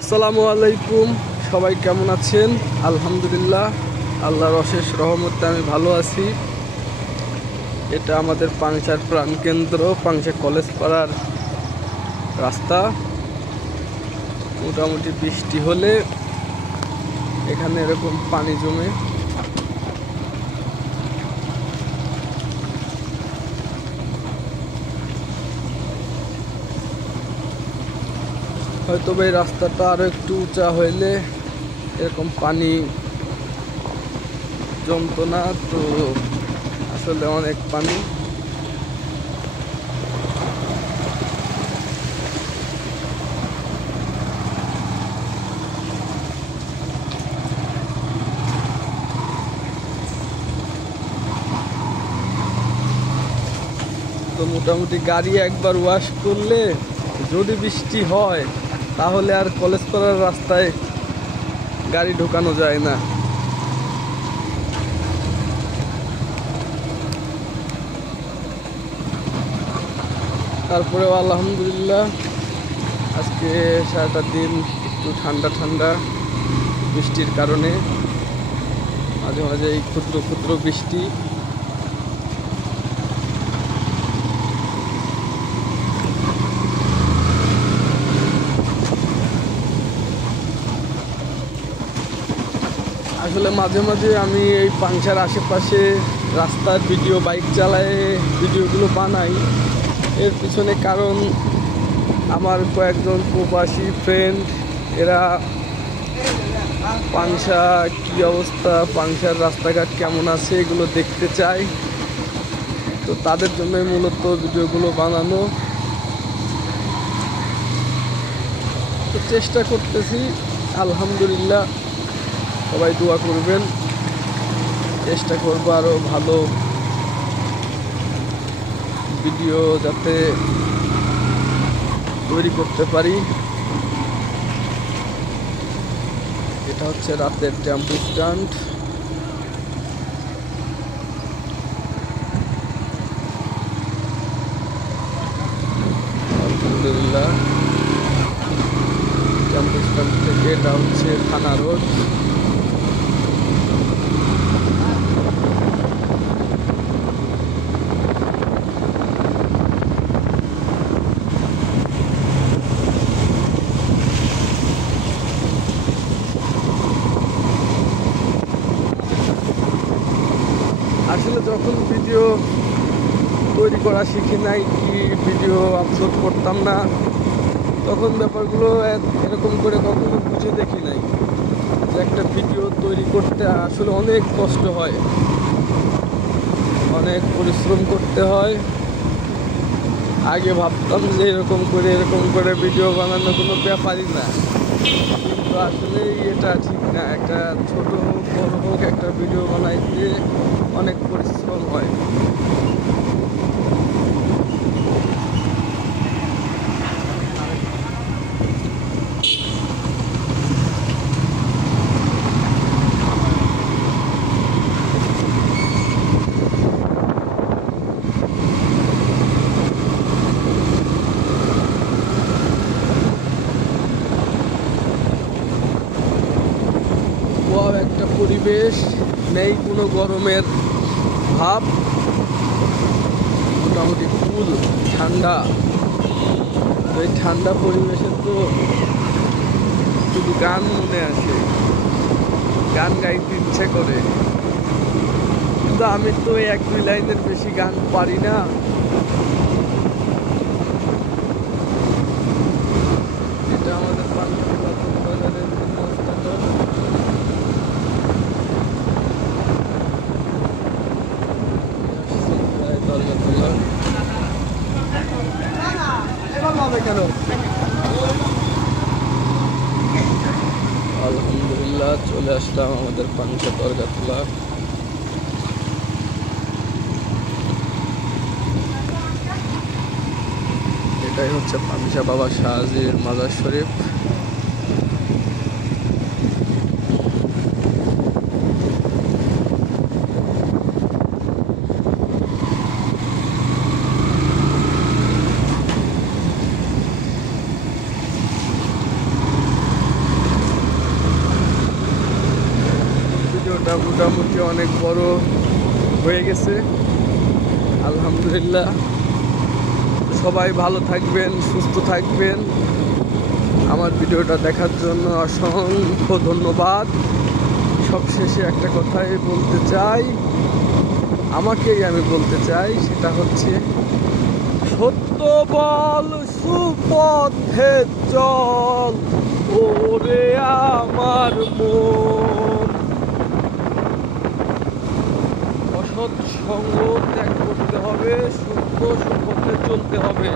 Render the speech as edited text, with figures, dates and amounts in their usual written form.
আসসালামু আলাইকুম, সবাই কেমন আছেন? আলহামদুলিল্লাহ, আল্লাহর অশেষ রহমতে আমি ভালো আছি। এটা আমাদের পাংশার প্রাণকেন্দ্র, পাংশা কলেজ পাড়ার রাস্তা। মোটামুটি বৃষ্টি হলে এখানে এরকম পানি জমে। হয়তো এই রাস্তাটা আরো একটু উঁচা হইলে এরকম পানি জমতো না। তো আসলে অনেক পানি। তো মোটামুটি গাড়ি একবার ওয়াশ করলে, যদি বৃষ্টি হয় তাহলে আর কলেজ পাড়ার রাস্তায় গাড়ি ঢোকানো যায় না। তারপরেও আলহামদুলিল্লাহ আজকে সারাটা দিন একটু ঠান্ডা ঠান্ডা, বৃষ্টির কারণে মাঝে মাঝে এই ক্ষুদ্র ক্ষুদ্র বৃষ্টি। আসলে মাঝে মাঝে আমি এই পাংশার আশেপাশে রাস্তার ভিডিও, বাইক চালায় ভিডিওগুলো বানাই। এর পিছনে কারণ আমার কয়েকজন প্রবাসী ফ্রেন্ড, এরা পাংশা কী অবস্থা, পাংশার রাস্তাঘাট কেমন আছে এগুলো দেখতে চায়। তো তাদের জন্যই মূলত ভিডিওগুলো বানানো। তো চেষ্টা করতেছি, আলহামদুলিল্লাহ সবাই দোয়া করবেন। চেষ্টা করবো আরও ভালো ভিডিও যাতে তৈরি করতে পারি। এটা হচ্ছে রাতের টেম্পো স্ট্যান্ড। আলহামদুলিল্লাহ টেম্পো স্ট্যান্ড থেকে এটা হচ্ছে থানা রোড। আসলে যখন ভিডিও তৈরি করা শিখি নাই, কি ভিডিও আপলোড করতাম না, তখন ব্যাপারগুলো এরকম করে কখনো বুঝে দেখি নাই যে একটা ভিডিও তৈরি করতে আসলে অনেক কষ্ট হয়, অনেক পরিশ্রম করতে হয়। আগে ভাবতাম যে এরকম করে ভিডিও বানানো কোনো ব্যাপারই না, কিন্তু আসলে এটা ঠিক না। একটা ছোট হোক বড় হোক, একটা ভিডিও বানাইতে অনেক পরিশ্রম হয়। একটা পরিবেশ, নেই কোনো গরমের ভাব, মোটামুটি কুল ঠান্ডা। এই ঠান্ডা পরিবেশে তো শুধু গান মনে আসে, গান গাইতে ইচ্ছে করে, কিন্তু আমি তো এক দুই লাইনের বেশি গান পারি না। এটা আমাদের বাজারের কেন। আলহামদুলিল্লাহ চলে আসলাম আমাদের পাংশা দরগাতলা। এটাই হচ্ছে পাংশা বাবা শাহজির মাজার শরীফ। ভিডিওটা মোটামুটি অনেক বড় হয়ে গেছে। আলহামদুলিল্লাহ, সবাই ভালো থাকবেন, সুস্থ থাকবেন। আমার ভিডিওটা দেখার জন্য অসংখ্য ধন্যবাদ। সবশেষে একটা কথাই বলতে চাই, আমাকেই আমি বলতে চাই, সেটা হচ্ছে সত্য বল, সুপথে চল, ওরে আমার মন। অসৎ সঙ্গ ত্যাগ করতে হবে, সত্য সুপথে চলতে হবে।